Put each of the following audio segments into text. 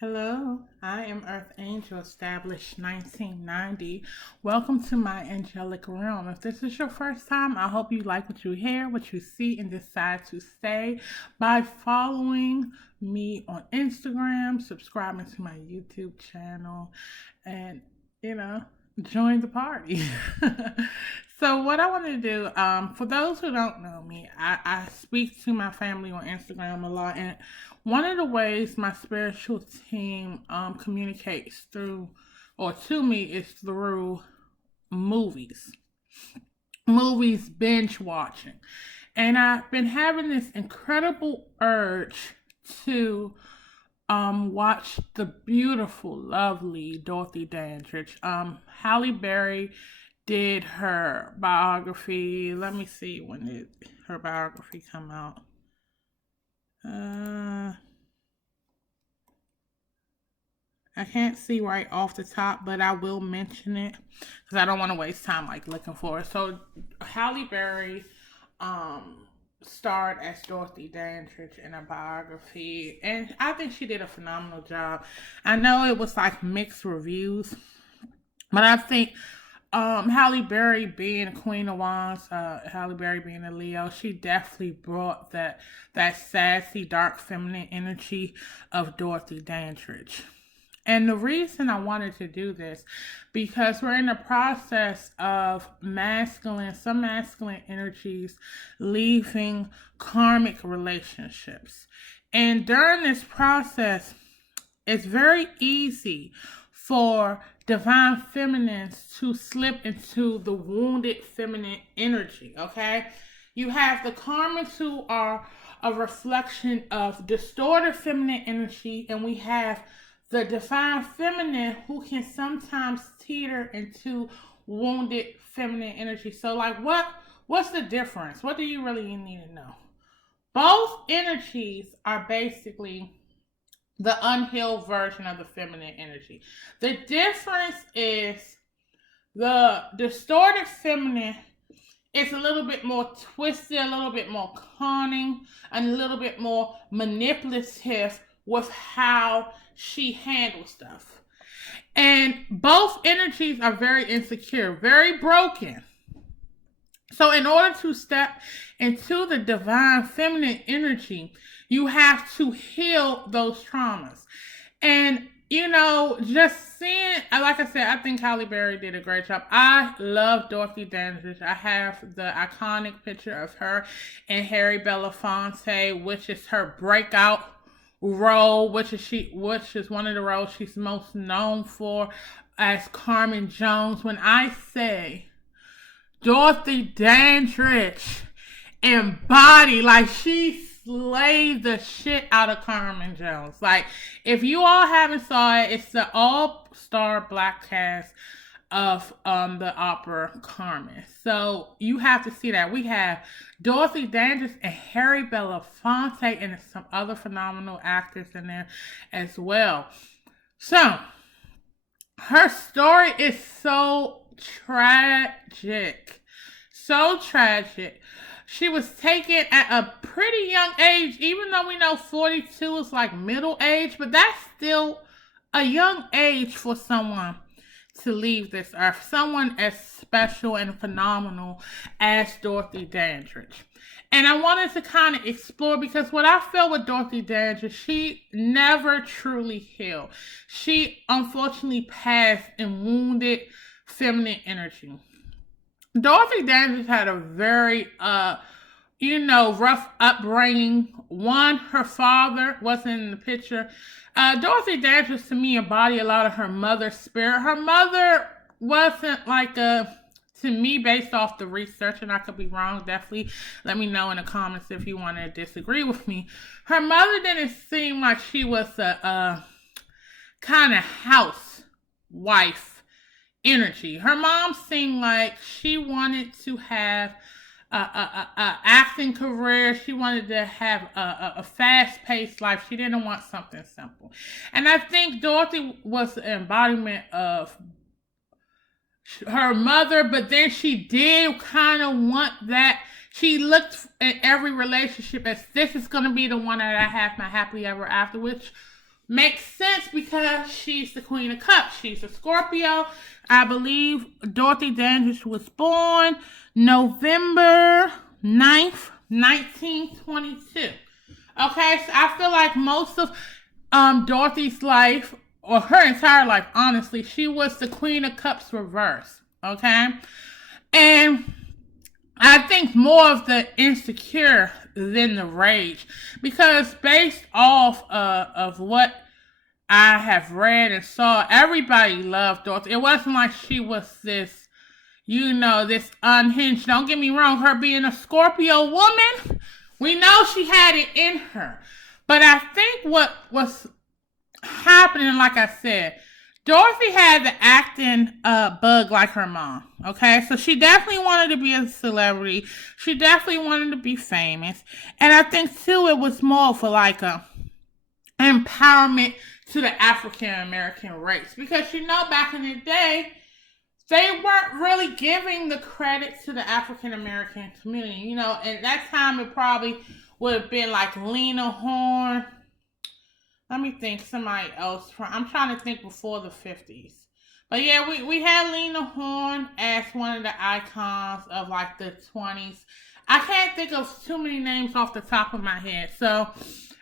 Hello, I am Earth Angel, established 1990. Welcome to my angelic realm. If this is your first time, I hope you like what you hear, what you see, and decide to stay by following me on Instagram, subscribing to my YouTube channel, and you know, join the party. So, what I want to do, for those who don't know me, I speak to my family on Instagram a lot, and one of the ways my spiritual team communicates through or to me is through movies. Movies binge watching. And I've been having this incredible urge to watch the beautiful, lovely Dorothy Dandridge. Halle Berry did her biography. Let me see when did her biography come out. I can't see right off the top, but I will mention it because I don't want to waste time like looking for it. So Halle Berry starred as Dorothy Dandridge in a biography, and I think she did a phenomenal job. I know it was like mixed reviews, but I think Halle Berry being Queen of Wands, Halle Berry being a Leo, she definitely brought that sassy, dark, feminine energy of Dorothy Dandridge. And the reason I wanted to do this, because we're in the process of some masculine energies leaving karmic relationships. And during this process, it's very easy for divine feminines to slip into the wounded feminine energy, okay? You have the karmics who are a reflection of distorted feminine energy, and we have the divine feminine who can sometimes teeter into wounded feminine energy. So like what's the difference? What do you really need to know? Both energies are basically the unhealed version of the feminine energy. The difference is the distorted feminine is a little bit more twisted, a little bit more cunning, and a little bit more manipulative with how she handles stuff. And both energies are very insecure, very broken. So, in order to step into the divine feminine energy, you have to heal those traumas. And, just seeing, like I said, I think Halle Berry did a great job. I love Dorothy Dandridge. I have the iconic picture of her and Harry Belafonte, which is her breakout role, which is one of the roles she's most known for as Carmen Jones. When I say Dorothy Dandridge embody, like she slayed the shit out of Carmen Jones. Like, if you all haven't saw it, it's the all-star black cast of the opera Carmen. So you have to see that. We have Dorothy Dandridge and Harry Belafonte and some other phenomenal actors in there as well. So her story is so tragic. So tragic. She was taken at a pretty young age, even though we know 42 is like middle age, but that's still a young age for someone to leave this earth. Someone as special and phenomenal as Dorothy Dandridge. And I wanted to kind of explore, because what I feel with Dorothy Dandridge, she never truly healed. She unfortunately passed in wounded feminine energy. Dorothy Dandridge had a very rough upbringing. One, her father wasn't in the picture. Dorothy Dandridge, to me, embodied a lot of her mother's spirit. Her mother wasn't like to me, based off the research, and I could be wrong, definitely let me know in the comments if you want to disagree with me. Her mother didn't seem like she was a kind of housewife energy. Her mom seemed like she wanted to have a acting career. She wanted to have a fast-paced life. She didn't want something simple. And I think Dorothy was the embodiment of her mother, but then she did kind of want that. She looked at every relationship as, this is going to be the one that I have my happily ever after, which makes sense because she's the Queen of Cups. She's a Scorpio. I believe Dorothy Dandridge was born November 9th, 1922. Okay, so I feel like most of Dorothy's life, or her entire life, honestly, she was the Queen of Cups reverse. Okay? And I think more of the insecure than the rage. Because based off of what I have read and saw, everybody loved Dorothy. It wasn't like she was this, this unhinged. Don't get me wrong, her being a Scorpio woman, we know she had it in her. But I think what was happening, like I said, Dorothy had the acting bug like her mom. Okay, so she definitely wanted to be a celebrity. She definitely wanted to be famous. And I think too it was more for like a empowerment to the African American race. Because back in the day, they weren't really giving the credit to the African American community. At that time it probably would have been like Lena Horne. Let me think, somebody else. I'm trying to think before the 50s. But yeah, we had Lena Horne as one of the icons of like the 20s. I can't think of too many names off the top of my head. So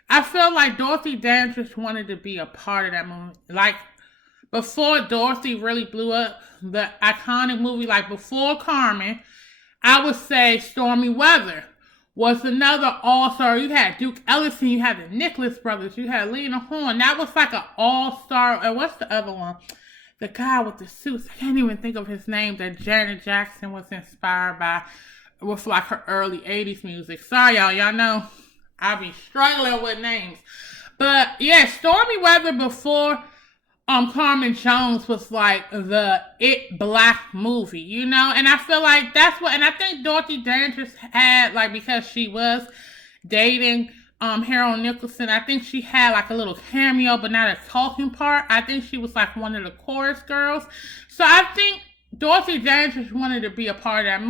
I feel like Dorothy Dandridge wanted to be a part of that movie. Like before Dorothy really blew up, the iconic movie, like before Carmen, I would say Stormy Weather was another all-star. You had Duke Ellington, you had the Nicholas brothers, you had Lena Horne. That was like an all-star. And what's the other one? The guy with the suits. I can't even think of his name that Janet Jackson was inspired by with like her early 80s music. Sorry, y'all. Y'all know I be struggling with names. But yeah, Stormy Weather before Carmen Jones was like the it black movie, and I feel like that's what, and I think Dorothy Dandridge had, like, because she was dating Harold Nicholson, I think she had like a little cameo, but not a talking part. I think she was like one of the chorus girls. So I think Dorothy Dandridge wanted to be a part of that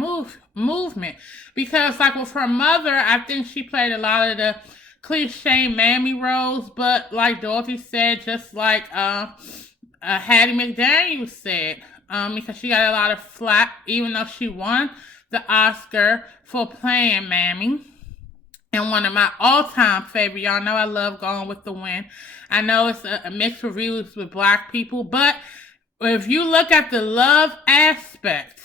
movement because, like, with her mother, I think she played a lot of the cliche mammy roles, but like Dorothy said, just like Hattie McDaniel said, because she got a lot of flack, even though she won the Oscar for playing Mammy. And one of my all-time favorite, y'all know I love Gone with the Wind. I know it's a mixed reviews with black people, but if you look at the love aspect,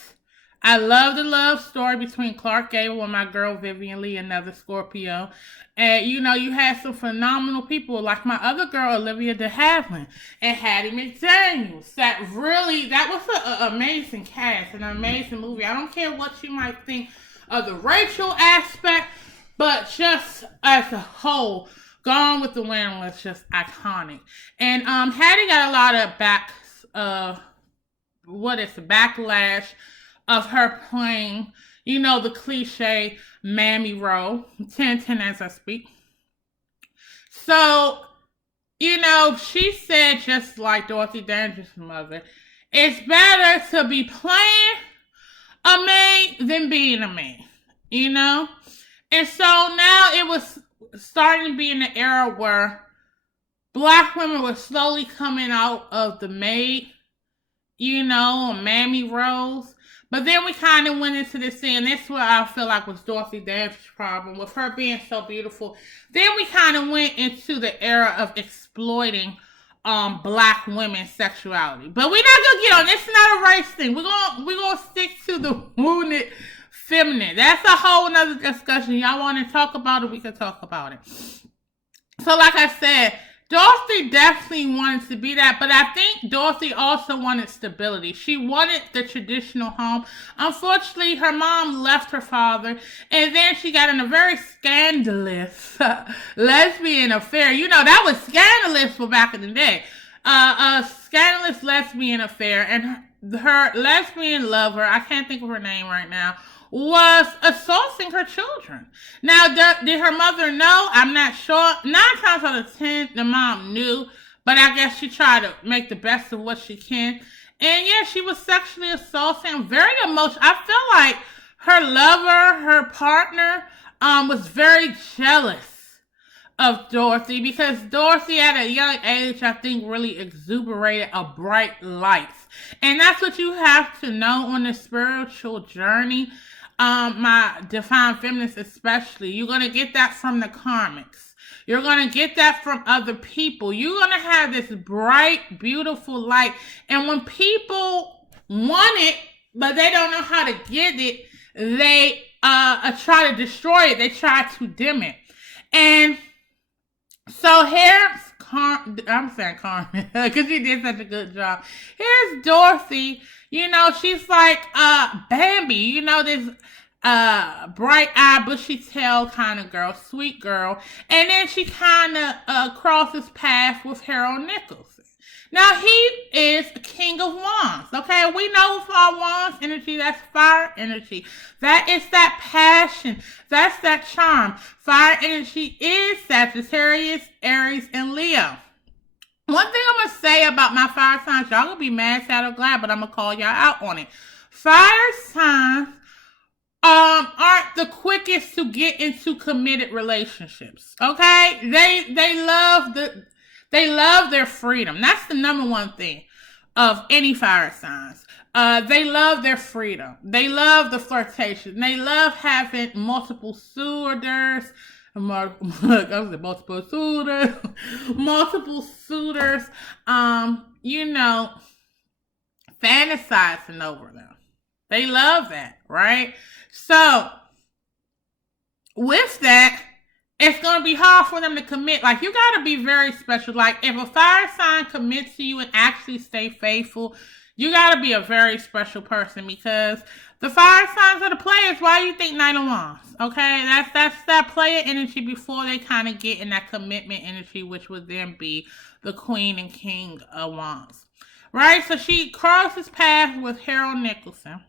I love the love story between Clark Gable and my girl Vivian Lee, another Scorpio. And, you had some phenomenal people, like my other girl, Olivia de Havilland, and Hattie McDaniels. That was an amazing cast, an amazing movie. I don't care what you might think of the racial aspect, but just as a whole, Gone with the Wind was just iconic. And Hattie got a lot of backlash of her playing, the cliche mammy role, 10 as I speak. So, she said, just like Dorothy Dandridge's mother, it's better to be playing a maid than being a maid, And so now it was starting to be in the era where black women were slowly coming out of the maid, mammy roles. But then we kind of went into this thing, and this is what I feel like was Dorothy Dandridge's problem, with her being so beautiful. Then we kind of went into the era of exploiting black women's sexuality. But we're not gonna get on. It's not a race thing. We're gonna stick to the wounded feminine. That's a whole nother discussion. Y'all want to talk about it? We can talk about it. So, like I said, Dorothy definitely wanted to be that, but I think Dorothy also wanted stability. She wanted the traditional home. Unfortunately, her mom left her father, and then she got in a very scandalous lesbian affair. That was scandalous for back in the day. A scandalous lesbian affair, and her lesbian lover, I can't think of her name right now, was assaulting her children. Now, did her mother know? I'm not sure. 9 times out of 10, the mom knew, but I guess she tried to make the best of what she can. And yeah, she was sexually assaulting, very emotional. I feel like her lover, her partner, was very jealous of Dorothy, because Dorothy at a young age, I think, really exuberated a bright light. And that's what you have to know on the spiritual journey. My divine feminists especially, you're going to get that from the karmics. You're going to get that from other people. You're going to have this bright, beautiful light. And when people want it, but they don't know how to get it, they try to destroy it. They try to dim it. And so here's I'm saying Carmen because she did such a good job. Here's Dorothy. You know, she's like Bambi. You know, this bright-eyed, bushy-tailed kind of girl, sweet girl. And then she kind of crosses paths with Harold Nicholson. Now, he is King of Wands, okay? We know with our Wands energy, that's fire energy. That is that passion. That's that charm. Fire energy is Sagittarius, Aries, and Leo. One thing I'm going to say about my fire signs, y'all going to be mad, sad, or glad, but I'm going to call y'all out on it. Fire signs aren't the quickest to get into committed relationships, okay? They love their freedom. That's the number one thing of any fire signs. They love their freedom. They love the flirtation. They love having multiple suitors. Multiple suitors. You know, fantasizing over them. They love that, right? So, with that, it's going to be hard for them to commit. Like, you got to be very special. Like, if a fire sign commits to you and actually stay faithful, you got to be a very special person, because the fire signs are the players. Why do you think Knight of Wands? Okay, that's that player energy before they kind of get in that commitment energy, which would then be the Queen and King of Wands. Right? So she crosses paths with Harold Nicholson.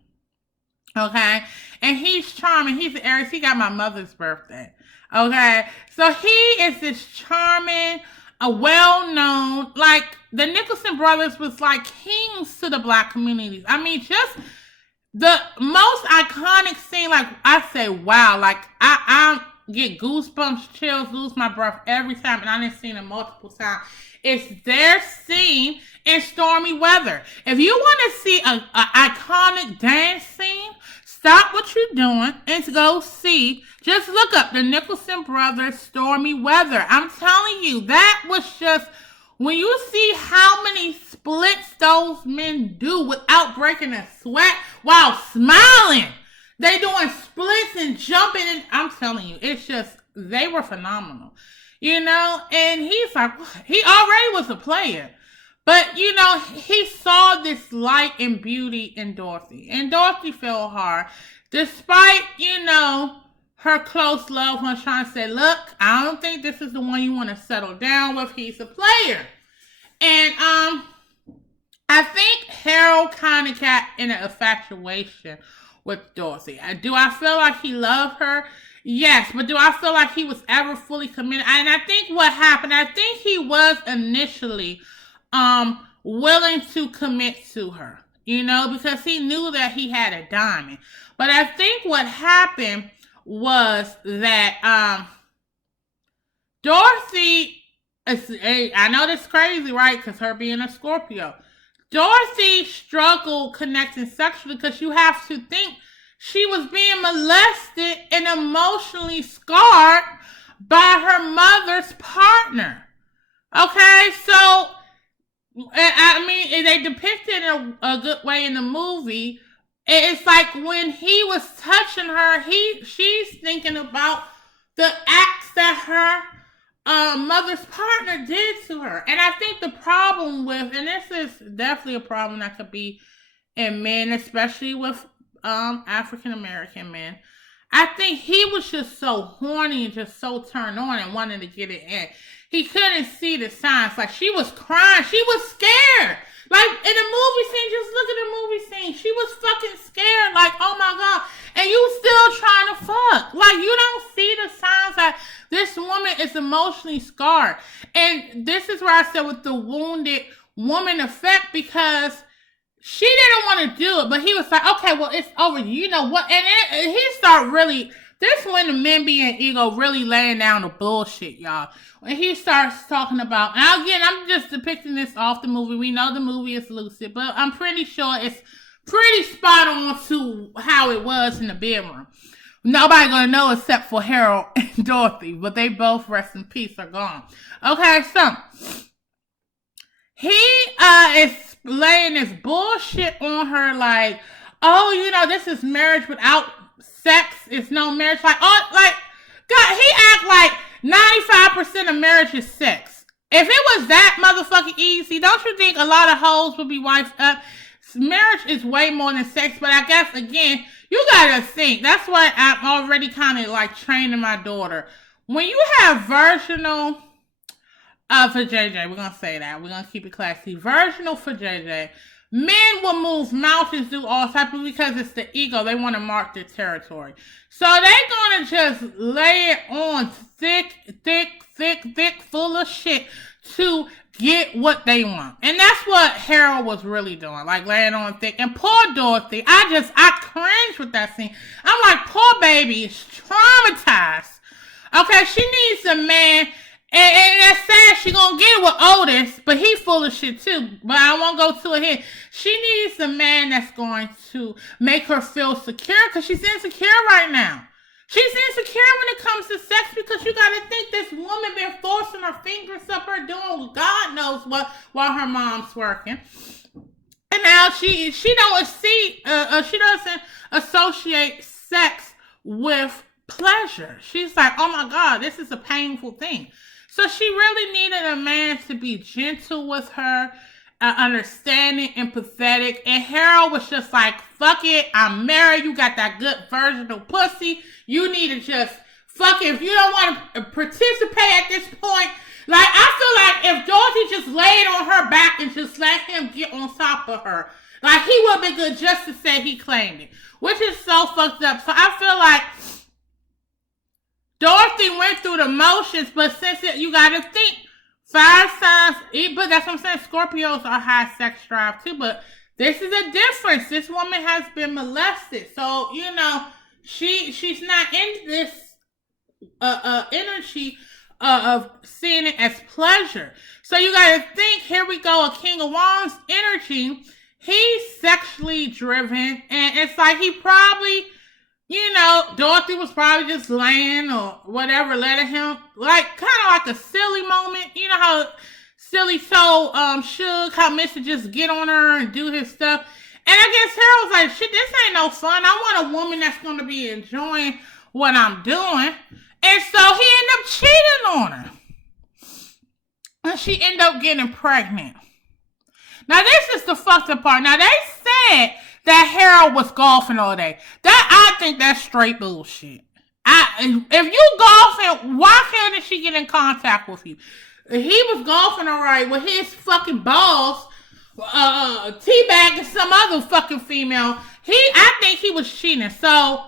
Okay? And he's charming. He's an Aries. He got my mother's birthday. Okay? So he is this charming, a well-known, like, the Nicholson brothers was like kings to the Black communities. I mean, just the most iconic scene, like, I say, wow, like, I get goosebumps, chills, lose my breath every time, and I done seen it multiple times. It's their scene in Stormy Weather. If you want to see an iconic dance scene, stop what you're doing and go see. Just look up the Nicholson Brothers Stormy Weather. I'm telling you, that was just, when you see how many splits those men do without breaking a sweat while smiling. They doing splits and jumping, and I'm telling you, it's just, they were phenomenal. You know, and he's like, he already was a player. But, you know, he saw this light and beauty in Dorothy. And Dorothy fell hard. Despite, you know, her close loved ones trying to say, look, I don't think this is the one you want to settle down with. He's a player. And I think Harold kind of got in an infatuation with Dorothy. Do I feel like he loved her? Yes, but do I feel like he was ever fully committed? And I think what happened, I think he was initially willing to commit to her, you know, because he knew that he had a diamond. But I think what happened was that Dorothy, I know that's crazy, right? Because her being a Scorpio. Dorothy struggled connecting sexually because you have to think she was being molested and emotionally scarred by her mother's partner. Okay, so, I mean, they depicted it in a good way in the movie. It's like when he was touching her, she's thinking about the acts that her mother's partner did to her. And I think the problem with, and this is definitely a problem that could be in men, especially with African American men, I think he was just so horny and just so turned on and wanted to get it in. He couldn't see the signs. Like, she was crying. She was scared. Like, in the movie scene, just look at the movie scene. She was fucking scared. Like, oh my God. And you still trying to fuck. Like, you don't see the signs that this woman is emotionally scarred. And this is where I said with the wounded woman effect, because she didn't want to do it, but he was like, okay, well, it's over. You know what? And he started really This when the men being ego really laying down the bullshit, y'all. When he starts talking about, now again, I'm just depicting this off the movie. We know the movie is lucid, but I'm pretty sure it's pretty spot on to how it was in the bedroom. Nobody gonna know except for Harold and Dorothy, but they both, rest in peace, are gone. Okay, so he is laying this bullshit on her like, oh, you know, this is marriage without sex. It's no marriage. Like, oh, like, God, he act like 95% of marriage is sex. If it was that motherfucking easy, don't you think a lot of hoes would be wiped up? Marriage is way more than sex, but I guess, again, you gotta think. That's why I'm already kind of like training my daughter. When you have virginal, for JJ, we're gonna say that. We're gonna keep it classy. Virginal for JJ. Men will move mountains, do all type of, because it's the ego. They want to mark their territory. So they're gonna just lay it on thick, full of shit to get what they want. And that's what Harold was really doing, like laying on thick. And poor Dorothy, I cringe with that scene. I'm like, poor baby is traumatized. Okay, she needs a man, and that's sad she gonna get it with Otis, but he full of shit too. But I won't go to it here. She needs a man that's going to make her feel secure, because she's insecure right now. She's insecure when it comes to sex, because you gotta think this woman been forcing her fingers up her doing God knows what while her mom's working. And now she doesn't associate sex with pleasure. She's like, oh my God, this is a painful thing. So she really needed a man to be gentle with her, understanding, empathetic. And Harold was just like, fuck it, I'm married, you got that good virginal pussy. You need to just fuck it. If you don't want to participate at this point, like, I feel like if Dorothy just laid on her back and just let him get on top of her, like, he would have been good just to say he claimed it, which is so fucked up. So I feel like Dorothy went through the motions, but since you gotta think, fire signs, but that's what I'm saying, Scorpios are high sex drive too, but this is a difference. This woman has been molested. So, you know, she's not in this energy of seeing it as pleasure. So you gotta think, here we go, a King of Wands energy. He's sexually driven, and it's like he probably, you know, Dorothy was probably just laying or whatever, letting him, like, kind of like a silly moment. You know how Silly told Suge how Mr. just get on her and do his stuff. And I guess Harold's like, shit, this ain't no fun. I want a woman that's going to be enjoying what I'm doing. And so he ended up cheating on her. And she ended up getting pregnant. Now, this is the fucked up part. Now, they said that Harold was golfing all day. I think that's straight bullshit. If you golfing, why can't she get in contact with you? He was golfing all right with his fucking balls, teabagging some other fucking female. I think he was cheating. So,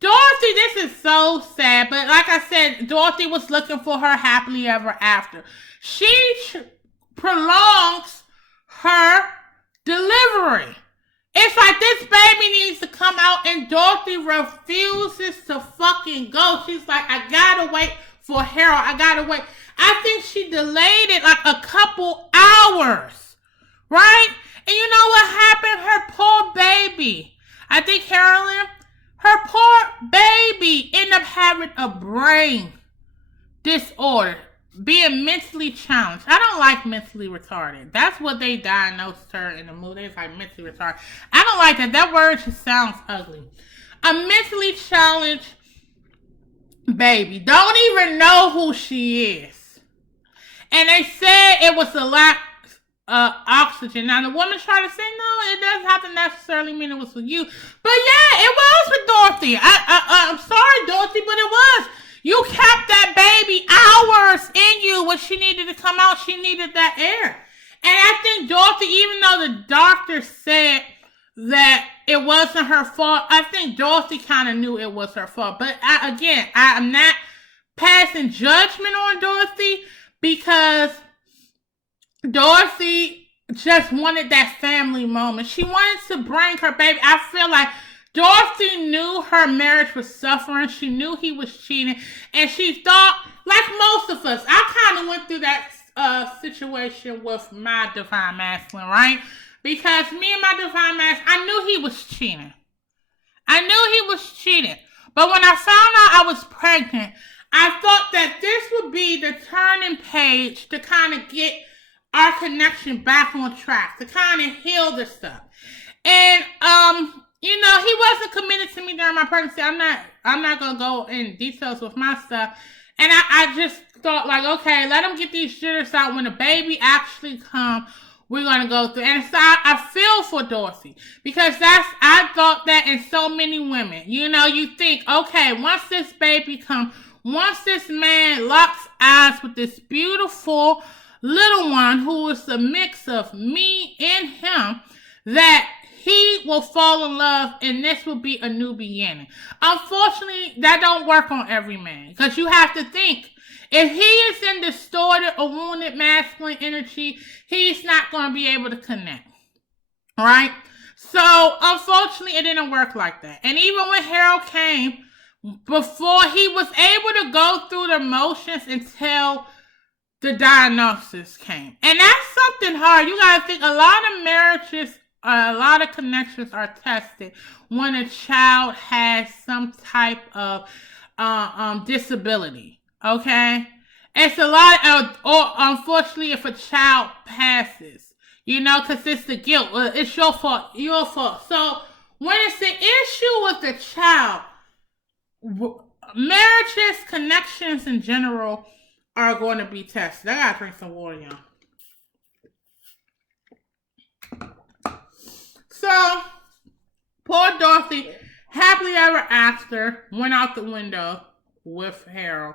Dorothy, this is so sad. But like I said, Dorothy was looking for her happily ever after. She prolongs her delivery. It's like this baby needs to come out, and Dorothy refuses to fucking go. She's like, I gotta wait for Harold. I gotta wait. I think she delayed it like a couple hours, right? And you know what happened? Her poor baby. I think Carolyn, her poor baby ended up having a brain disorder, being mentally challenged. I don't like mentally retarded. That's what they diagnosed her in the movie. It's like mentally retarded. I don't like that. That word just sounds ugly. A mentally challenged baby. Don't even know who she is. And they said it was a lack of oxygen. Now, the woman tried to say, no, it doesn't have to necessarily mean it was for you. But yeah, it was for Dorothy. I'm sorry, Dorothy, but it was. You kept that baby hours in you when she needed to come out. She needed that air. And I think Dorothy, even though the doctor said that it wasn't her fault, I think Dorothy kind of knew it was her fault. But I'm not passing judgment on Dorothy, because Dorothy just wanted that family moment. She wanted to bring her baby. I feel like Dorothy knew her marriage was suffering. She knew he was cheating. And she thought, like most of us, I kind of went through that situation with my divine masculine, right? Because me and my divine masculine, I knew he was cheating. I knew he was cheating. But when I found out I was pregnant, I thought that this would be the turning page to kind of get our connection back on track, to kind of heal the stuff. And he wasn't committed to me during my pregnancy. I'm not gonna go in details with my stuff. And I just thought, like, okay, let him get these jitters out. When the baby actually comes, we're gonna go through. And so I feel for Dorothy, because I thought that in so many women. You think, okay, once this baby comes, once this man locks eyes with this beautiful little one who is a mix of me and him, that he will fall in love and this will be a new beginning. Unfortunately, that don't work on every man, because you have to think, if he is in distorted or wounded masculine energy, he's not going to be able to connect. All right? So, unfortunately, it didn't work like that. And even when Harold came, before he was able to go through the motions until the diagnosis came. And that's something hard. You got to think, a lot of marriages, a lot of connections are tested when a child has some type of disability. Okay? It's a lot or unfortunately, if a child passes, because it's the guilt. It's your fault. So, when it's an issue with the child, marriages, connections in general are going to be tested. I gotta drink some water, y'all. So, poor Dorothy, happily ever after, went out the window with Harold.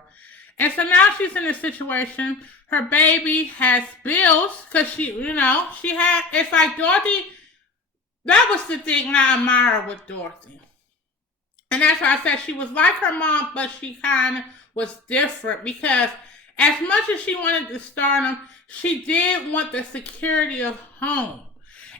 And so now she's in a situation, her baby has bills, because it's like Dorothy, that was the thing I admire with Dorothy. And that's why I said she was like her mom, but she kind of was different, because as much as she wanted the stardom, she did want the security of home.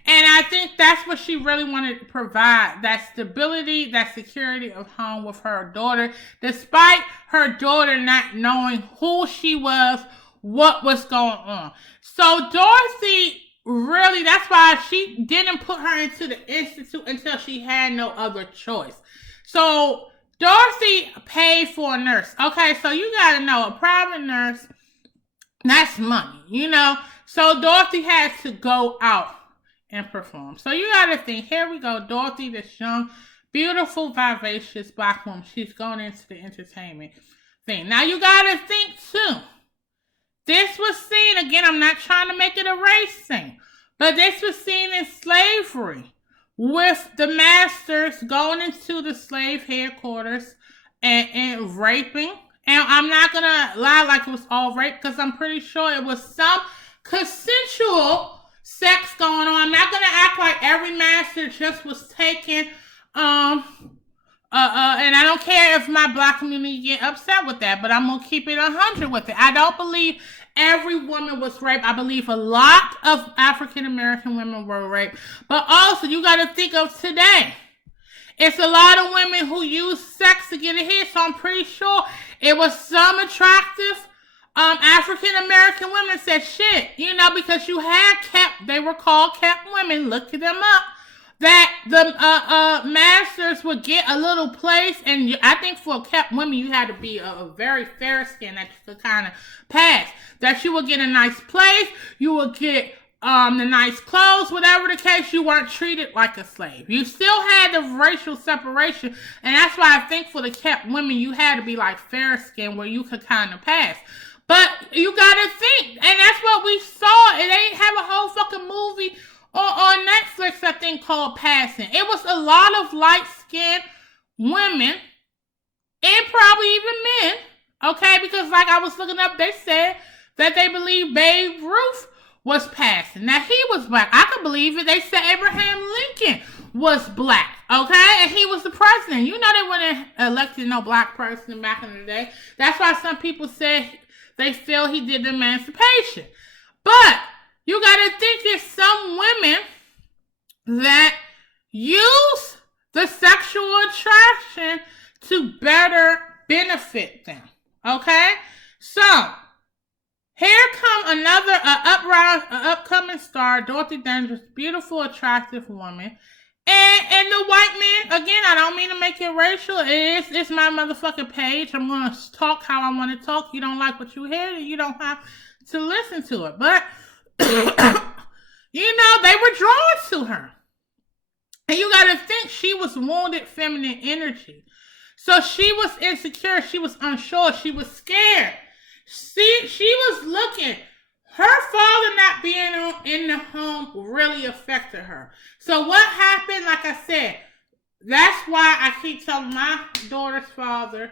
And I think that's what she really wanted to provide, that stability, that security of home with her daughter, despite her daughter not knowing who she was, what was going on. So Dorothy, really, that's why she didn't put her into the institute until she had no other choice. So Dorothy paid for a nurse. Okay, so you got to know, a private nurse, that's money, So Dorothy had to go out and perform. So you got to think, here we go, Dorothy, this young, beautiful, vivacious black woman. She's going into the entertainment thing. Now you got to think too, this was seen, again, I'm not trying to make it a race thing, but this was seen in slavery, with the masters going into the slave headquarters and raping. And I'm not going to lie like it was all rape, because I'm pretty sure it was some consensual sex going on. I'm not going to act like every master just was taken, and I don't care if my black community get upset with that, but I'm going to keep it 100 with it. I don't believe every woman was raped. I believe a lot of African American women were raped. But also, you got to think of today. It's a lot of women who use sex to get ahead, so I'm pretty sure it was some attractive African American women said shit, because you had they were called kept women, look them up, that the masters would get a little place, and I think for kept women, you had to be a very fair skin that you could kind of pass, that you would get a nice place, you would get the nice clothes, whatever the case, you weren't treated like a slave. You still had the racial separation, and that's why I think for the kept women, you had to be like fair skin where you could kind of pass. But you gotta think, and that's what we saw. It ain't have a whole fucking movie on Netflix, I think, called Passing. It was a lot of light-skinned women, and probably even men, okay? Because like I was looking up, they said that they believe Babe Ruth was passing. Now, he was black. I could believe it. They said Abraham Lincoln was black, okay? And he was the president. They wouldn't elected no black person back in the day. That's why some people said they feel he did the emancipation. But you got to think there's some women that use the sexual to better benefit them. Okay? So, here come another upcoming star, Dorothy Dandridge, beautiful, attractive woman. And the white man, again, I don't mean to make it racial. It's my motherfucking page. I'm going to talk how I want to talk. You don't like what you hear, you don't have to listen to it. But, you know, they were drawn to her. And you got to think she was wounded feminine energy. So she was insecure. She was unsure. She was scared. She was looking. Her father not being in the home really affected her. So what happened, like I said, that's why I keep telling my daughter's father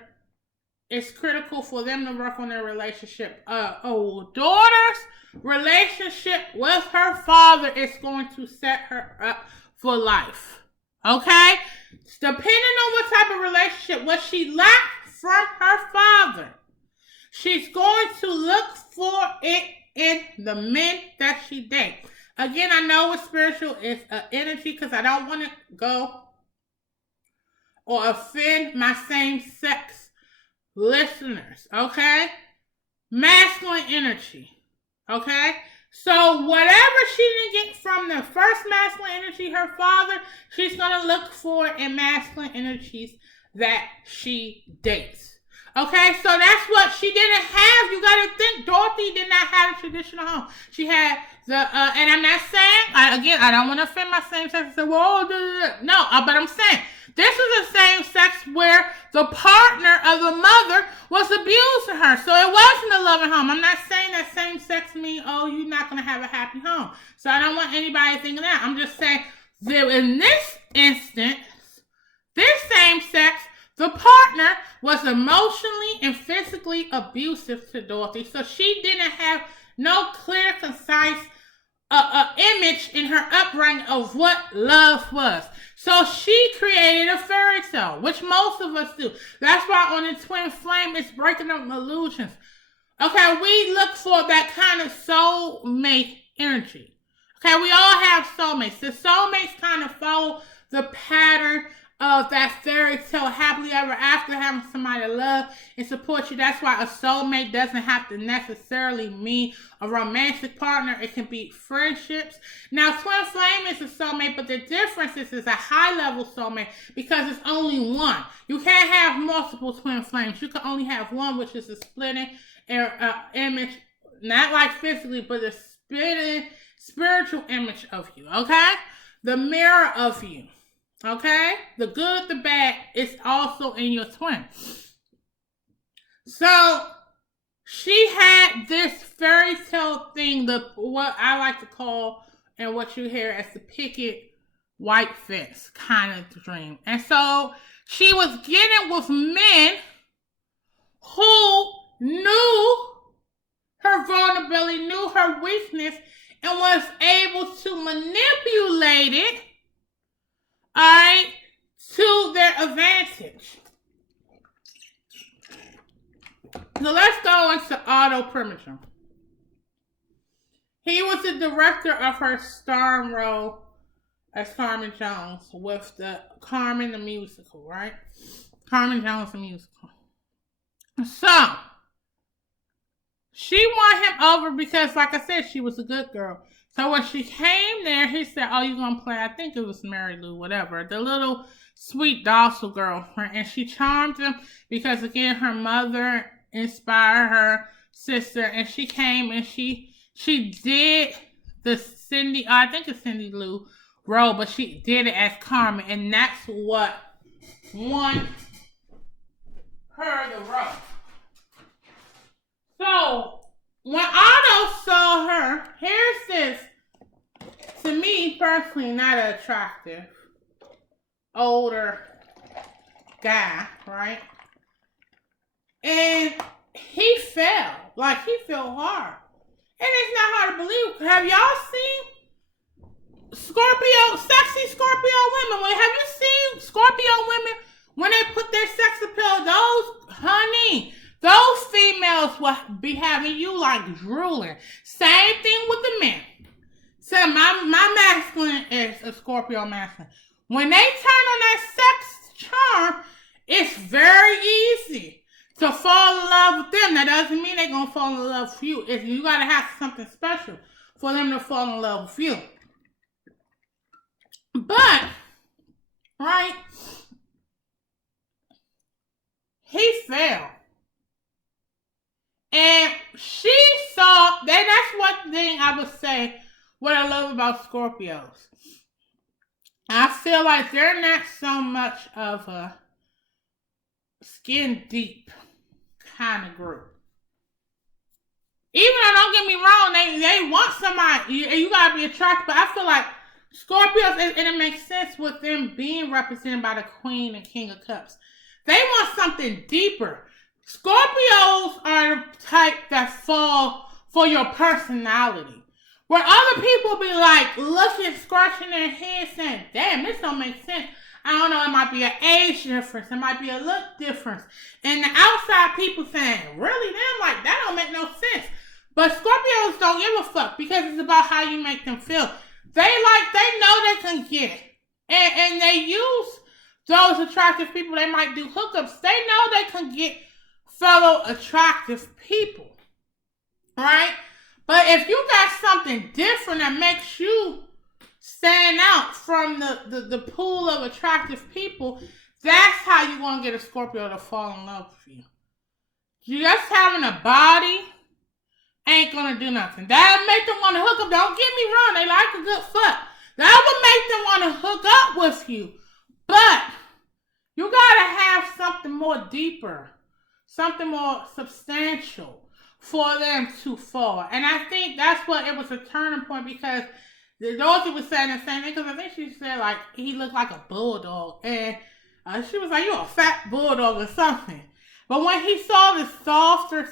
it's critical for them to work on their relationship. Daughter's relationship with her father is going to set her up for life. Okay? Depending on what type of relationship, what she lacked from her father, she's going to look for it in the men that she dates. Again, I know it's spiritual, it's energy, because I don't want to go or offend my same-sex listeners, okay? Masculine energy, okay? So whatever she didn't get from the first masculine energy, her father, she's going to look for in masculine energies that she dates. Okay, so that's what she didn't have. You got to think Dorothy did not have a traditional home. She had the, and I'm not saying, I don't want to offend my same sex and say, well, no, but I'm saying, this is the same sex where the partner of the mother was abusing her. So it wasn't a loving home. I'm not saying that same sex means, oh, you're not going to have a happy home. So I don't want anybody thinking that. I'm just saying that in this instance, this same sex, the partner was emotionally and physically abusive to Dorothy. So she didn't have no clear, concise image in her upbringing of what love was. So she created a fairy tale, which most of us do. That's why on the twin flame, it's breaking up illusions. Okay, we look for that kind of soulmate energy. Okay, we all have soulmates. The soulmates kind of follow the pattern of that fairy tale, happily ever after, having somebody love and support you. That's why a soulmate doesn't have to necessarily mean a romantic partner. It can be friendships. Now, twin flame is a soulmate, but the difference is it's a high level soulmate because it's only one. You can't have multiple twin flames. You can only have one, which is a splitting image, not like physically, but a splitting spiritual image of you. Okay, the mirror of you. Okay? The good, the bad is also in your twin. So, she had this fairy tale thing, what I like to call, and what you hear as the picket white fence kind of dream. And so, she was getting with men who knew her vulnerability, knew her weakness, and was able to manipulate it, alright, to their advantage. So let's go into Otto Preminger. He was the director of her starring role as Carmen Jones with the Carmen the musical, right? Carmen Jones the musical. So, she won him over because, like I said, she was a good girl. So when she came there, he said, oh, you're going to play, I think it was Mary Lou, whatever, the little sweet docile girl. And she charmed him because, again, her mother inspired her sister. And she came and she did the Cindy, I think it's Cindy Lou role, but she did it as Carmen. And that's what won her the role. So, when Otto saw her, here's this, to me personally, not an attractive, older guy, right? And he fell. Like, he fell hard. And it's not hard to believe. Have y'all seen sexy Scorpio women? Have you seen Scorpio women when they put their sex appeal? Those females will be having you like drooling. Same thing with the men. So my masculine is a Scorpio masculine. When they turn on that sex charm, It's very easy to fall in love with them. That doesn't mean they're going to fall in love with you. You got to have something special for them to fall in love with you. But, right, he fell. And she saw, that's one thing I would say what I love about Scorpios. I feel like they're not so much of a skin deep kind of group. Even though, don't get me wrong, they want somebody, you gotta be attracted, but I feel like Scorpios, and it makes sense with them being represented by the Queen and King of Cups. They want something deeper. Scorpios are the type that fall for your personality. Where other people be like looking, scratching their head saying, damn, this don't make sense. I don't know, it might be an age difference. It might be a look difference. And the outside people saying, really? Them like, that don't make no sense. But Scorpios don't give a fuck because it's about how you make them feel. They know they can get it. And they use those attractive people. They might do hookups. They know they can get fellow attractive people. Right? But if you got something different that makes you stand out from the pool of attractive people, that's how you're going to get a Scorpio to fall in love with you. Just having a body ain't going to do nothing. That'll make them want to hook up. Don't get me wrong. They like a good fuck. That will make them want to hook up with you. But you got to have something more deeper, something more substantial for them to fall. And I think that's what it was a turning point because Dorothy was saying the same thing because I think she said like he looked like a bulldog. And she was like, you're a fat bulldog or something. But when she saw the softer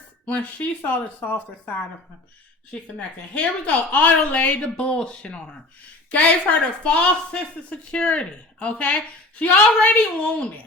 side of him, she connected. Here we go. Otto laid the bullshit on her. Gave her the false sense of security. Okay? She already wounded.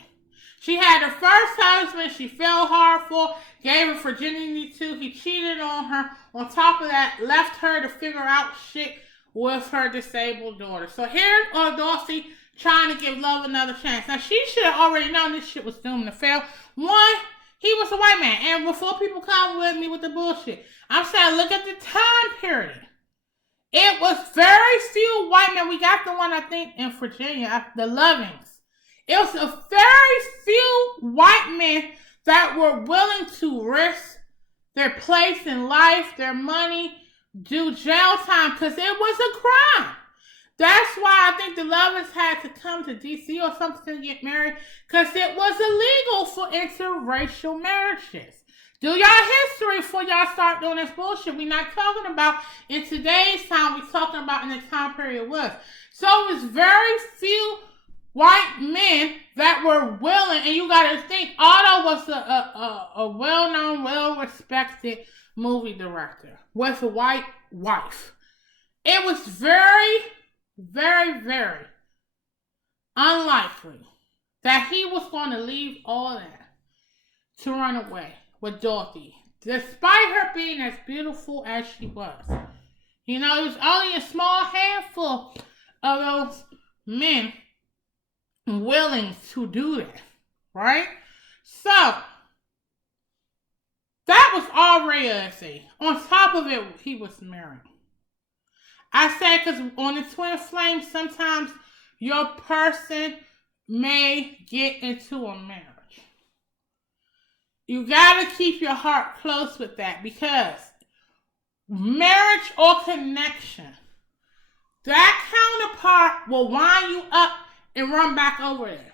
She had her first husband she fell hard for, gave her virginity to. He cheated on her. On top of that, left her to figure out shit with her disabled daughter. So here Dorothy trying to give love another chance. Now she should have already known this shit was doomed to fail. One, he was a white man. And before people come with me with the bullshit, I'm saying look at the time period. It was very few white men. We got the one, I think, in Virginia, the Lovings. It was a very few white men that were willing to risk their place in life, their money, do jail time, because it was a crime. That's why I think the Lovings had to come to D.C. or something to get married, because it was illegal for interracial marriages. Do y'all history before y'all start doing this bullshit. We're not talking about in today's time. We're talking about in the time period it was. So it was very few white men that were willing, and you got to think, Otto was a well-known, well-respected movie director with a white wife. It was very, very, very unlikely that he was going to leave all that to run away with Dorothy, despite her being as beautiful as she was. You know, it was only a small handful of those men willing to do that, right? So, that was already a thing. On top of it, he was married. I say because on the twin flame, sometimes your person may get into a marriage. You gotta keep your heart close with that because marriage or connection, that counterpart will wind you up and run back over there.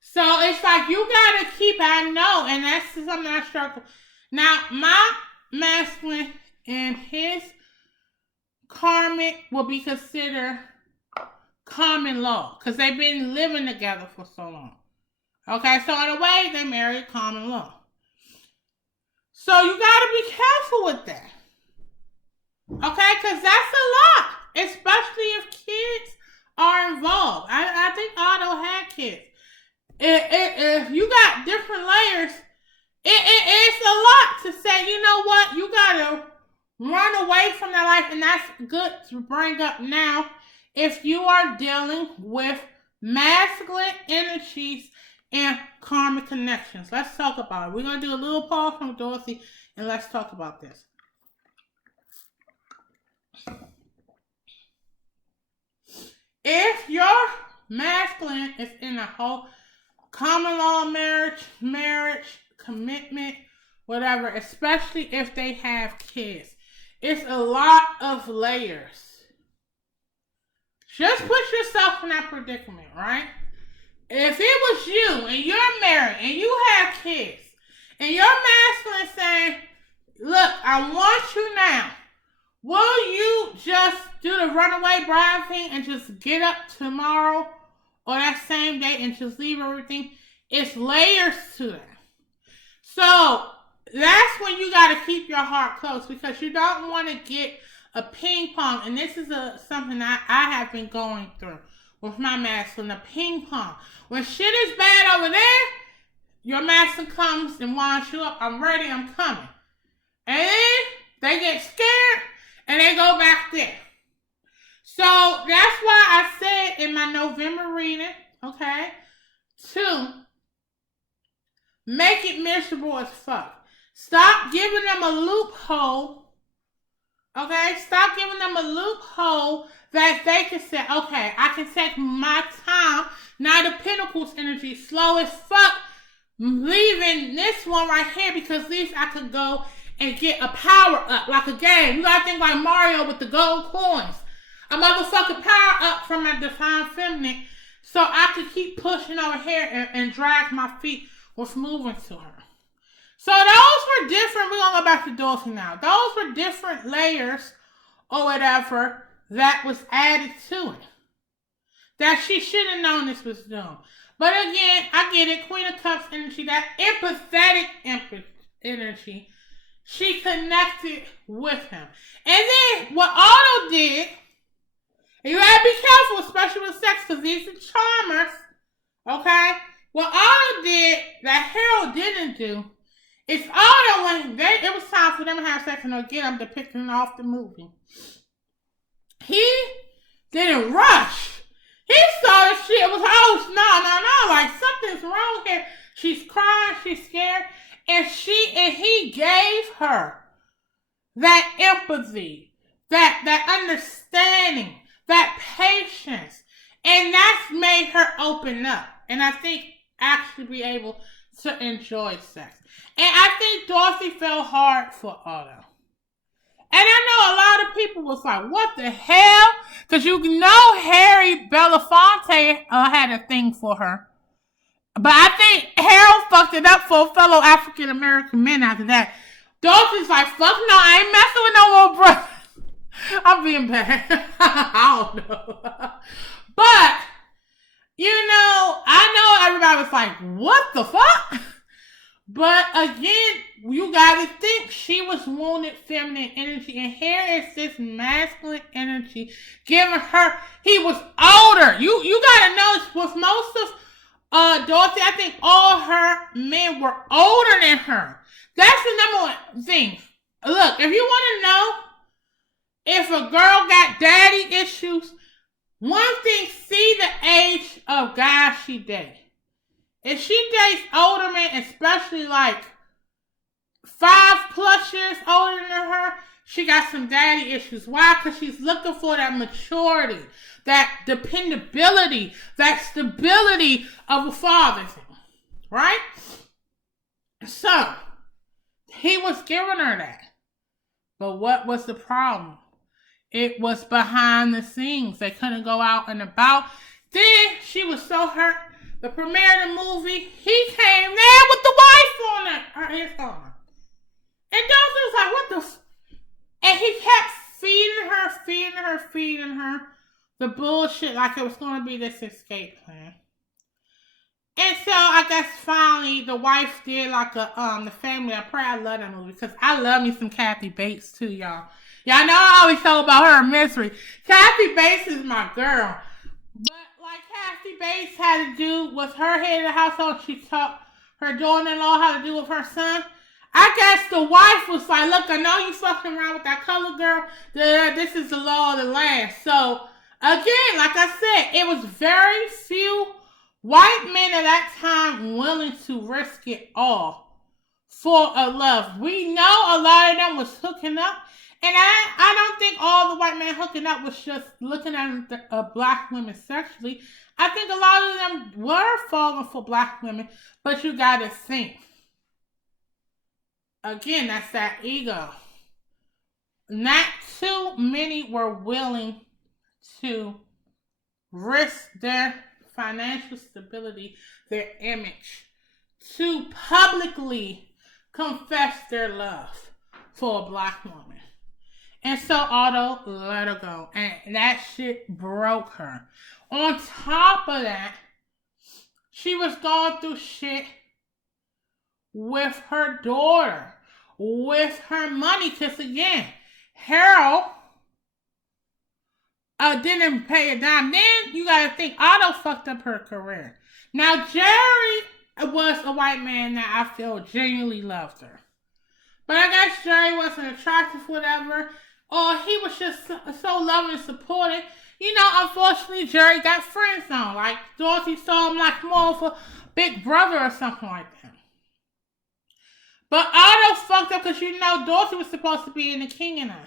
So it's like you gotta keep, I know, and that's something I struggle. Now, my masculine and his karmic will be considered common law because they've been living together for so long. Okay, so in a way, they married common law. So you gotta be careful with that. Okay, because that's a lot, especially if kids are involved. I think Otto had kids. If you got different layers, it's a lot to say, you know what, you gotta run away from that life, and that's good to bring up now if you are dealing with masculine energies and karmic connections. Let's talk about it. We're going to do a little pause from Dorothy, and let's talk about this. If your masculine is in a whole common law marriage, commitment, whatever, especially if they have kids, it's a lot of layers. Just put yourself in that predicament, right? If it was you and you're married and you have kids and your masculine saying, look, I want you now. Will you just do the runaway bride thing and just get up tomorrow or that same day and just leave everything? It's layers to that. So that's when you got to keep your heart close, because you don't want to get a ping pong. And this is something I have been going through with my masculine, a ping pong. When shit is bad over there, your masculine comes and winds you up. I'm ready, I'm coming. And then they get scared and they go back there. So that's why I said in my November reading, okay, to make it miserable as fuck. Stop giving them a loophole, okay? Stop giving them a loophole that they can say, okay, I can take my time, Knight of Pentacles energy, slow as fuck, leaving this one right here, because at least I could go and get a power up, like a game. You gotta think like Mario with the gold coins. A motherfucking power up from my Divine Feminine, so I could keep pushing over here and drag my feet with moving to her. So those were different. We're gonna go back to Dorothy now. Those were different layers or whatever that was added to it, that she should have known this was doomed. But again, I get it. Queen of Cups energy, that empathetic energy, she connected with him. And then what Otto did, and you gotta be careful, especially with sex, because these are charmers, okay? What Otto did that Harold didn't do is Otto, when it was time for them to have sex, and again, I'm depicting off the movie, he didn't rush. He saw the shit was, no, like something's wrong here. She's crying, she's scared, and he gave her that empathy, that understanding, that patience, and that's made her open up, and I think actually be able to enjoy sex. And I think Dorothy fell hard for Otto. And I know a lot of people was like, what the hell? Because you know Harry Belafonte had a thing for her. But I think Harold fucked it up for fellow African-American men after that. Dorothy's like, fuck no, I ain't messing with no more brother. I'm being bad. I don't know. But, you know, I know everybody was like, what the fuck? But again, you gotta think she was wounded feminine energy, and here is this masculine energy giving her, he was older. You gotta know, with most of Dorothy, I think all her men were older than her. That's the number one thing. Look, if you want to know if a girl got daddy issues, one thing, see the age of guys she dates. If she dates older men, especially like 5+ years older than her, she got some daddy issues. Why? Because she's looking for that maturity, that dependability, that stability of a father thing, right? So, he was giving her that. But what was the problem? It was behind the scenes. They couldn't go out and about. Then she was so hurt. The premiere of the movie, he came there with the wife on his arm. And Dorothy was like, what the And he kept feeding her the bullshit like it was going to be this escape plan. And so I guess finally the wife did like the family. I pray I love that movie because I love me some Kathy Bates too, y'all. Y'all know I always talk about her in Misery. Kathy Bates is my girl. But like Kathy Bates had to do with her head of the household, she taught her daughter-in-law how to do with her son. I guess the wife was like, look, I know you fucking around with that colored girl. This is the law of the land. So, again, like I said, it was very few White men at that time willing to risk it all for a love. We know a lot of them was hooking up. And I don't think all the white men hooking up was just looking at black women sexually. I think a lot of them were falling for black women. But you gotta think. Again, that's that ego. Not too many were willing to risk their financial stability, their image, to publicly confess their love for a black woman. And so Otto let her go. And that shit broke her. On top of that, she was going through shit with her daughter, with her money. Because again, Harold didn't pay a dime. Then you gotta think Otto fucked up her career. Now Jerry was a white man that I feel genuinely loved her. But I guess Jerry wasn't attractive, whatever. Or he was just so loving and supporting. You know, unfortunately, Jerry got friend zoned. Like, Dorothy saw him like more of a big brother or something like that. But Otto fucked up because, you know, Dorothy was supposed to be in the King and I.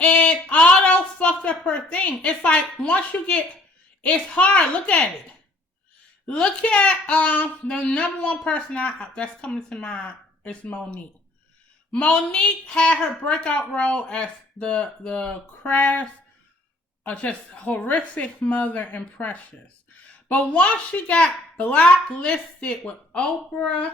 And Otto fucked up her thing. It's like, once you get, it's hard. Look at it. Look at the number one person that's coming to mind is Monique. Monique had her breakout role as the crass, just horrific mother in Precious. But once she got blacklisted with Oprah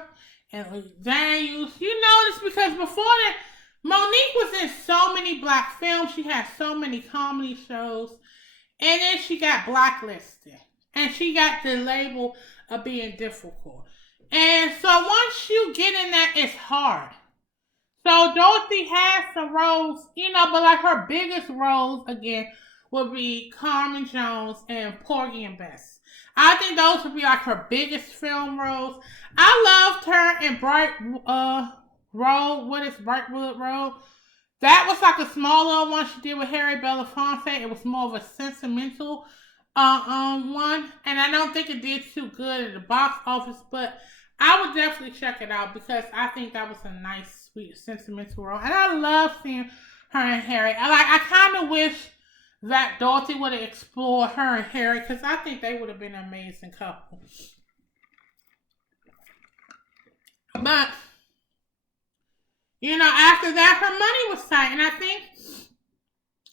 and Daniels, you notice because before that, Monique was in so many black films. She had so many comedy shows. And then she got blacklisted. And she got the label of being difficult. And so once you get in that, it's hard. So Dorothy has some roles, you know, but like her biggest roles, again, would be Carmen Jones and Porgy and Bess. I think those would be like her biggest film roles. I loved her in Brightwood Road. That was like a small little one she did with Harry Belafonte. It was more of a sentimental one. And I don't think it did too good at the box office, but I would definitely check it out because I think that was a nice, sweet, sentimental role. And I love seeing her and Harry. I kind of wish that Dorothy would have explored her and Harry because I think they would have been an amazing couple. But, you know, after that, her money was tight. And I think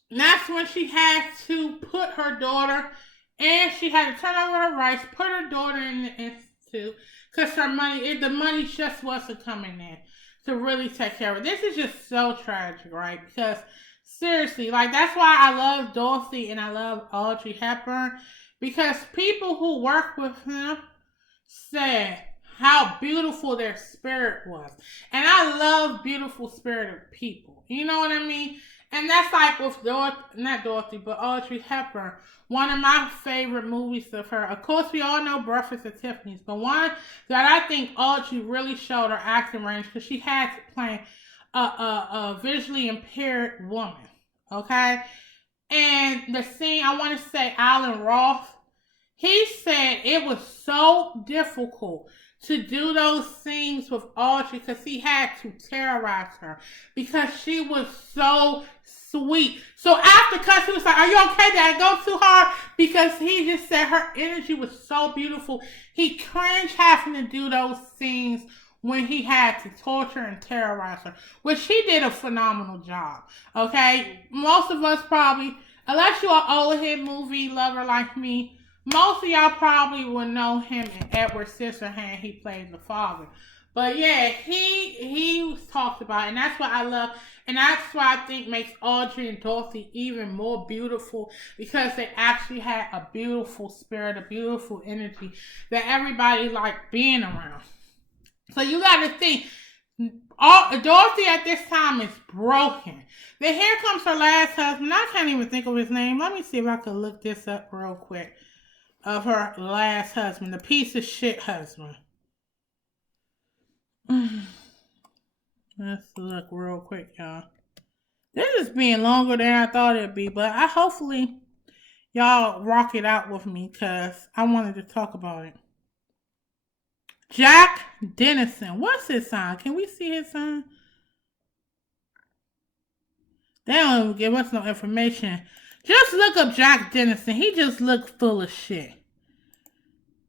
that's when she had to put her daughter, and she had to turn over her rights, put her daughter in the institute. Because the money just wasn't coming in to really take care of it. This is just so tragic, right? Because, seriously, like, that's why I love Dorothy and I love Audrey Hepburn. Because people who work with them said how beautiful their spirit was. And I love beautiful spirited people. You know what I mean? And that's like with Audrey Hepburn. One of my favorite movies of her. Of course, we all know Breakfast at Tiffany's. But one that I think Audrey really showed her acting range because she had to play a visually impaired woman. Okay? And the scene, I want to say Alan Roth, he said it was so difficult to do those scenes with Audrey because he had to terrorize her because she was so sweet. So after cuss, he was like, "Are you okay? Did I go too hard?" Because he just said her energy was so beautiful. He cringed having to do those scenes when he had to torture and terrorize her, which he did a phenomenal job. Okay? Most of us probably, unless you're an old hit movie lover like me, most of y'all probably will know him in Edward Scissorhands. He played the father. But yeah, he was talked about, and that's what I love. And that's why I think makes Audrey and Dorothy even more beautiful because they actually had a beautiful spirit, a beautiful energy that everybody liked being around. So you got to think, Dorothy at this time is broken. Then here comes her last husband. I can't even think of his name. Let me see if I can look this up real quick. Of her last husband, the piece of shit husband. Let's look real quick, y'all. This is being longer than I thought it'd be, but hopefully y'all rock it out with me because I wanted to talk about it. Jack Dennison. What's his sign? Can we see his sign? They don't even give us no information. Just look up Jack Dennison. He just looked full of shit.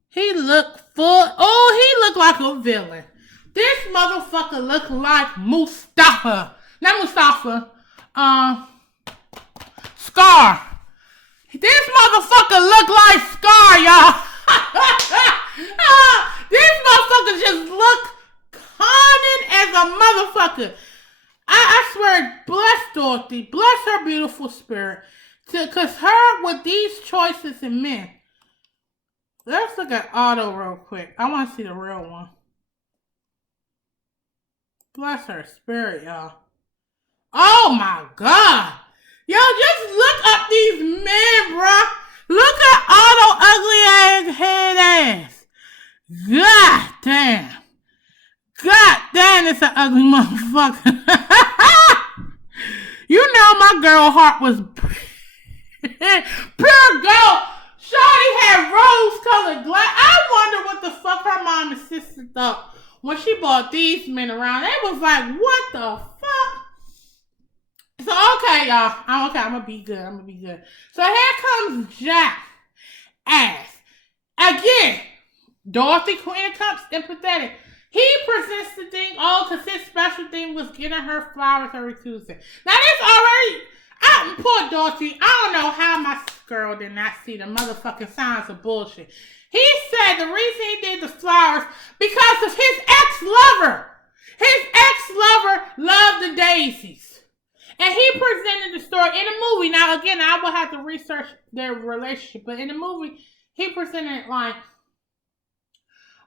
He looked full. Oh, he looked like a villain. This motherfucker looked like Mustafa. Not Mustafa. Scar. This motherfucker look like Scar, y'all. This motherfucker just look cunning as a motherfucker. I swear, bless Dorothy, bless her beautiful spirit, cause her with these choices in men. Let's look at Otto real quick. I want to see the real one. Bless her spirit, y'all. Oh my God. Yo, just look up these men, bruh. Look at Otto ugly ass head ass. God damn. God damn, it's an ugly motherfucker. You know my girl heart was pure gold. Shorty had rose-colored glass. I wonder what the fuck her mom and sister thought when she brought these men around. They was like, what the fuck? So, okay, y'all. I'm going to be good. So, here comes Jack as, again, Dorothy, Queen of Cups, empathetic. He presents the thing, because his special thing was getting her flowers every Tuesday. Now, this already, poor Dorothy, I don't know how my girl did not see the motherfucking signs of bullshit. He said the reason he did the flowers because of his ex-lover. His ex-lover loved the daisies. And he presented the story in the movie. Now, again, I will have to research their relationship. But in the movie, he presented it like,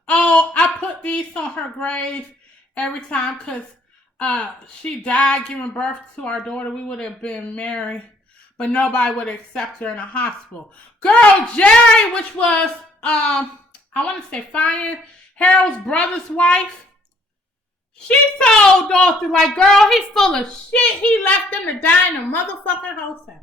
oh, I put these on her grave every time because she died giving birth to our daughter. We would have been married, but nobody would accept her in a hospital. Girl, Jerry, which was, I want to say Fire, Harold's brother's wife, she told Dorothy, like, girl, he's full of shit. He left them to die in a motherfucking hotel.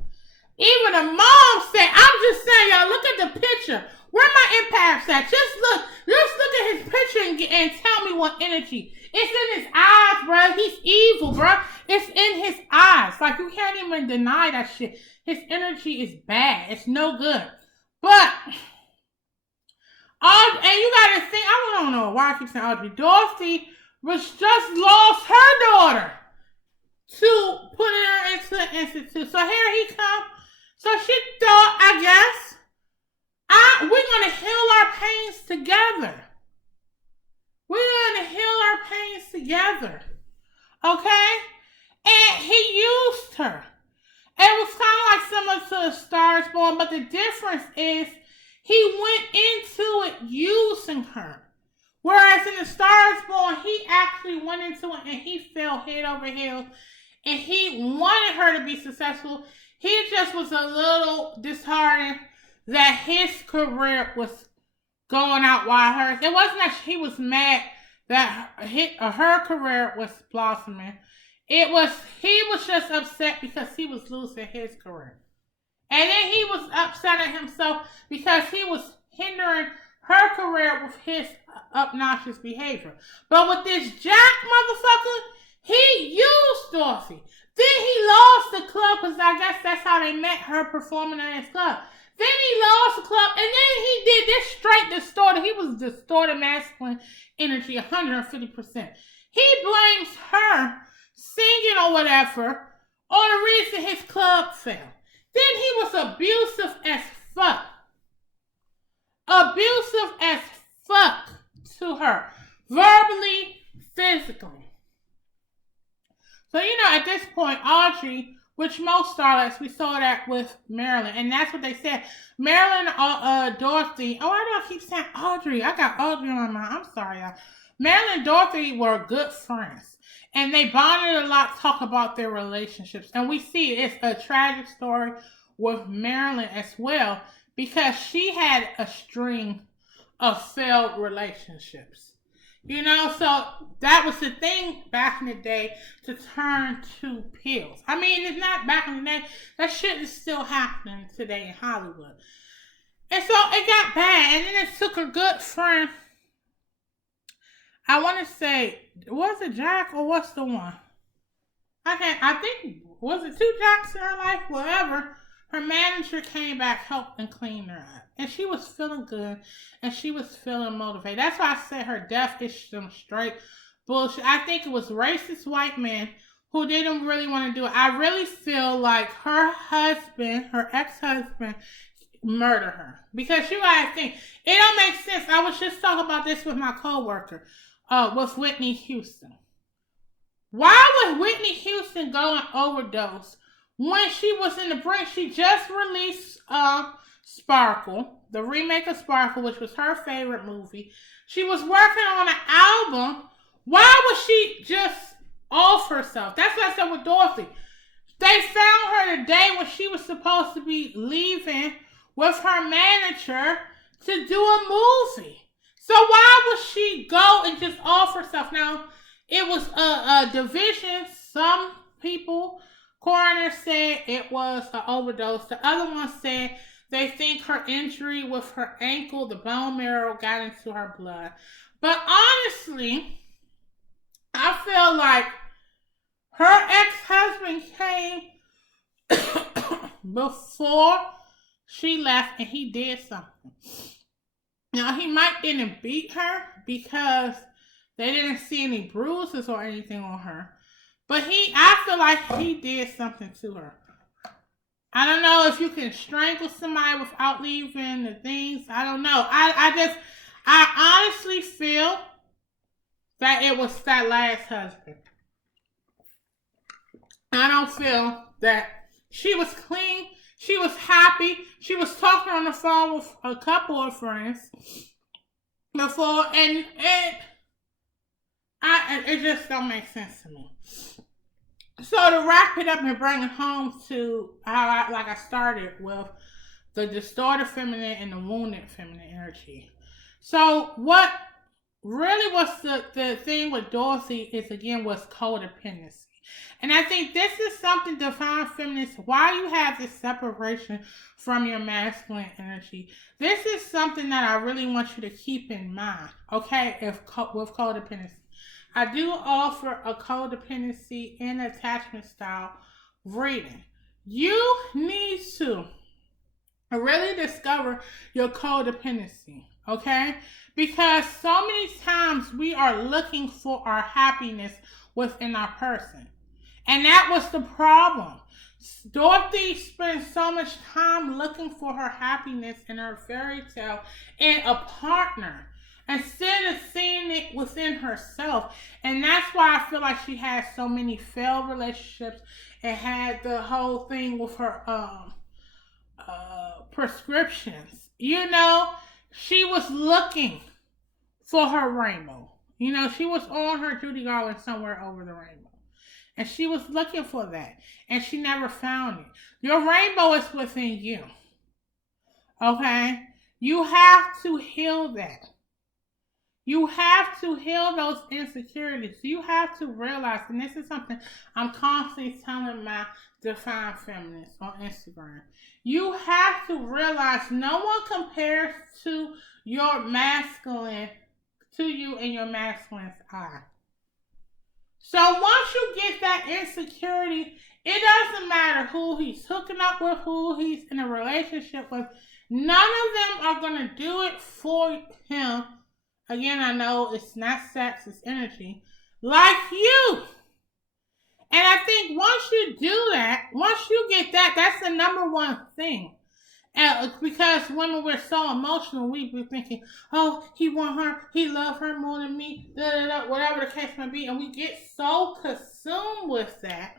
Even the mom said, I'm just saying, y'all, look at the picture. Where my empaths at? Just look at his picture and tell me what energy. It's in his eyes, bro. He's evil, bro. It's in his eyes. Like, you can't even deny that shit. His energy is bad. It's no good. But, and you gotta think, I don't know why I keep saying Audrey. Dorothy was just lost her daughter to putting her into an institute. So here he comes. So she thought, I guess, we're going to heal our pains together. We're going to heal our pains together. Okay? And he used her. It was kind of like similar to A Star is Born, but the difference is he went into it using her. Whereas in A Star is Born, he actually went into it and he fell head over heels and he wanted her to be successful. He just was a little disheartened that his career was going out while hers. It wasn't that he was mad that her career was blossoming. He was just upset because he was losing his career. And then he was upset at himself because he was hindering her career with his obnoxious behavior. But with this Jack motherfucker, he used Dorothy. Then he lost the club because I guess that's how they met, her performing in his club. Then he lost the club, and then he did this straight distorted. He was distorted masculine energy, 150%. He blames her singing or whatever on the reason his club fell. Then he was abusive as fuck. Abusive as fuck to her. Verbally, physically. So, at this point, Audrey, which most starlets, we saw that with Marilyn. And that's what they said. Marilyn, Dorothy. Oh, why do I keep saying Audrey? I got Audrey on my mind. I'm sorry, y'all. Marilyn and Dorothy were good friends. And they bonded a lot, talk about their relationships. And we see it's a tragic story with Marilyn as well. Because she had a string of failed relationships. You know, so that was the thing back in the day to turn to pills. I mean, it's not back in the day. That shit is still happening today in Hollywood. And so it got bad. And then it took a good friend. I want to say, was it Jack or what's the one? I think, was it two Jacks in her life? Whatever. Her manager came back, helped, and cleaned her up. And she was feeling good, and she was feeling motivated. That's why I said her death is some straight bullshit. I think it was racist white men who didn't really want to do it. I really feel like her husband, her ex-husband, murdered her. Because you gotta think, it don't make sense. I was just talking about this with my coworker, with Whitney Houston. Why would Whitney Houston go and overdose when she was in the brink? She just released Sparkle, the remake of Sparkle, which was her favorite movie. She was working on an album. Why would she just off herself? That's what I said with Dorothy. They found her the day when she was supposed to be leaving with her manager to do a movie. So why would she go and just off herself? Now, it was a division. Some people, coroner said it was an overdose. The other one said they think her injury with her ankle, the bone marrow, got into her blood. But honestly, I feel like her ex-husband came before she left and he did something. Now, he might didn't beat her because they didn't see any bruises or anything on her. But I feel like he did something to her. I don't know if you can strangle somebody without leaving the things. I don't know. I honestly feel that it was that last husband. I don't feel that she was clean. She was happy. She was talking on the phone with a couple of friends before, and it just don't make sense to me. So to wrap it up and bring it home to how I started with the distorted feminine and the wounded feminine energy. So what really was the thing with Dorothy was codependency. And I think this is something Divine Feminists, why you have this separation from your masculine energy. This is something that I really want you to keep in mind, okay, with codependency. I do offer a codependency and attachment style reading. You need to really discover your codependency, okay? Because so many times we are looking for our happiness within our person. And that was the problem. Dorothy spent so much time looking for her happiness in her fairy tale in a partner instead of seeing it within herself. And that's why I feel like she had so many failed relationships and had the whole thing with her prescriptions. You know, she was looking for her rainbow. You know, she was on her Judy Garland somewhere over the rainbow. And she was looking for that. And she never found it. Your rainbow is within you. Okay? You have to heal that. You have to heal those insecurities. You have to realize, and this is something I'm constantly telling my Divine Feminists on Instagram. You have to realize no one compares to your masculine, to you in your masculine's eye. So once you get that insecurity, it doesn't matter who he's hooking up with, who he's in a relationship with. None of them are going to do it for him. Again, I know it's not sex, it's energy. Like you. And I think once you do that, once you get that, that's the number one thing. Because women, we're so emotional, we be thinking, oh, he want her, he love her more than me, whatever the case may be. And we get so consumed with that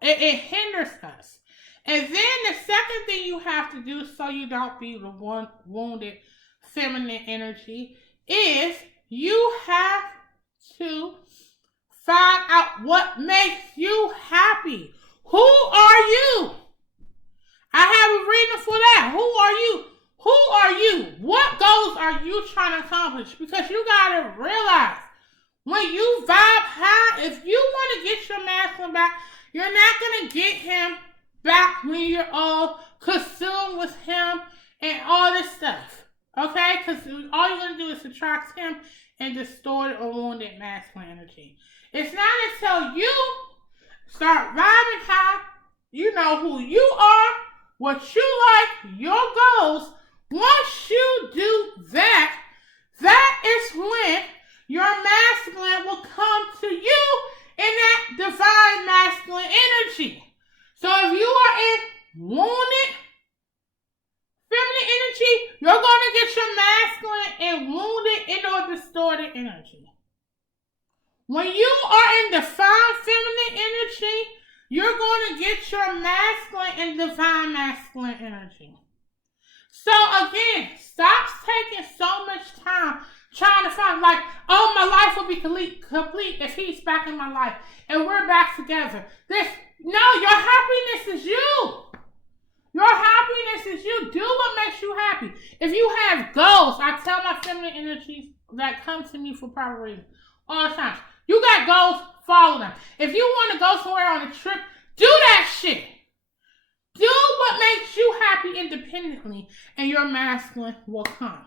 it hinders us. And then the second thing you have to do so you don't be the one wounded feminine energy is you have to find out what makes you happy. Who are you? I have a reading for that. Who are you? Who are you? What goals are you trying to You're not going to get him back when you're all consumed with him and all this stuff. Okay? Because all you're going to do is attract him and distorted or wounded masculine energy. It's not until you start vibing high, you know who you are, what you like, your goals. Once you do that, that is when your masculine will come to you in that divine masculine energy. So if you are in wounded feminine energy, you're going to get your masculine in wounded and or distorted energy. When you are in divine feminine energy, you're going to get your masculine and divine masculine energy. So again, stop taking so much time trying to find like, oh, my life will be complete if he's back in my life and we're back together. No, your happiness is you. Your happiness is you. Do what makes you happy. If you have goals, I tell my feminine energies that come to me for proper reasons all the time. You got goals, follow them. If you want to go somewhere on a trip, do that shit. Do what makes you happy independently, and your masculine will come.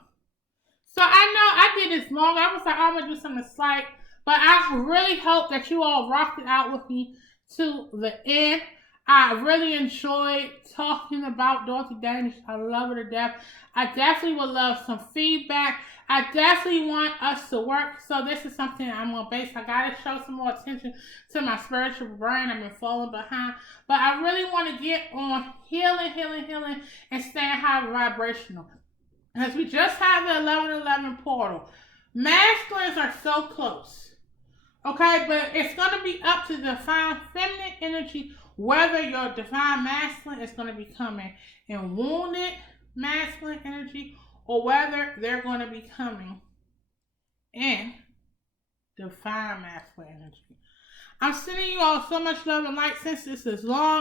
So I know I did this long. I was like, I'm going to do something slight, but I really hope that you all rocked it out with me to the end. I really enjoyed talking about Dorothy Dandridge. I love her to death. I definitely would love some feedback. I definitely want us to work. So this is something I'm going to base. I got to show some more attention to my spiritual brain. I've been falling behind. But I really want to get on healing, and staying high vibrational. Because we just had the 11-11 portal. Masculines are so close. Okay, but it's going to be up to the divine feminine energy whether your divine masculine is going to be coming in wounded masculine energy or whether they're going to be coming in divine masculine energy. I'm sending you all so much love and light since this is long.